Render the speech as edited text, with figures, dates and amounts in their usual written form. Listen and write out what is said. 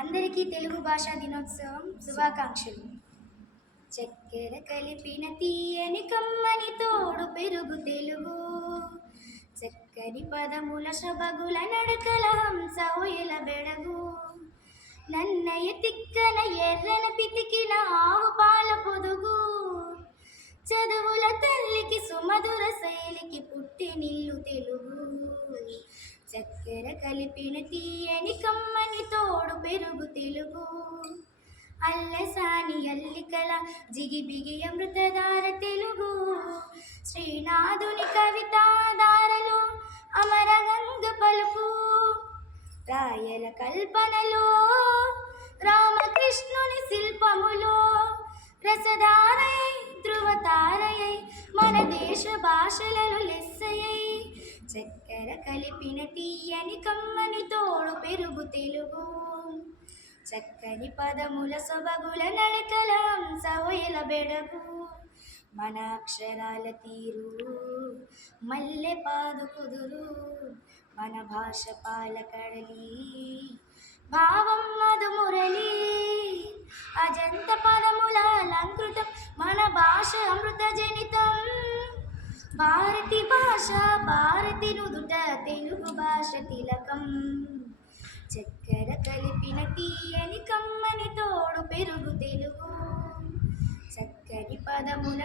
అందరికీ తెలుగు భాషా దినోత్సవం శుభాకాంక్షలు. చక్కెర కలిపిన తీయని కమ్మని తోడు పెరుగు తెలుగు, చక్కని పదముల సొబగుల నడకల హంస ఒయల బెడగు, నన్నయ తిక్కన ఎర్రన పితికిన ఆవు పాల పొదుగు, చదువుల తల్లికి సుమధుర శైలికి పుట్టి నిల్లు తెలుగు. చక్కెర కలిపిన తీయని కమ్మని తోడు పెరుగు తెలుగు, అల్లసాని అల్లికల జిగిబిగి అమృతధార తెలుగు, శ్రీనాథుని కవితాధారలో అమరగంగ పలుపు, రాయల కల్పనలో రామకృష్ణుని శిల్పములో రసధారయై ధృవతారయై మన దేశ భాషలలో లెస్సయై, చక్కెర కలిపిన తీయని కమ్మని తోడు పెరుగు తెలుగు, చక్కని పదముల సొబగుల నడకల హంస ఒయల బెడగు, మన అక్షరాల తీరు మల్లె పాదు కుదురు, మన భాష పాలకడలి భావం మధుమురళి, అజంత పదముల అలంకృతం మన భాష అమృత జనితం, భారతి భాష భారతి నుదుట తెలుగు భాష తిలకం, చక్కెర కలిపిన తీయని కమ్మని తోడు పెరుగు తెలుగు, చక్కని పదముల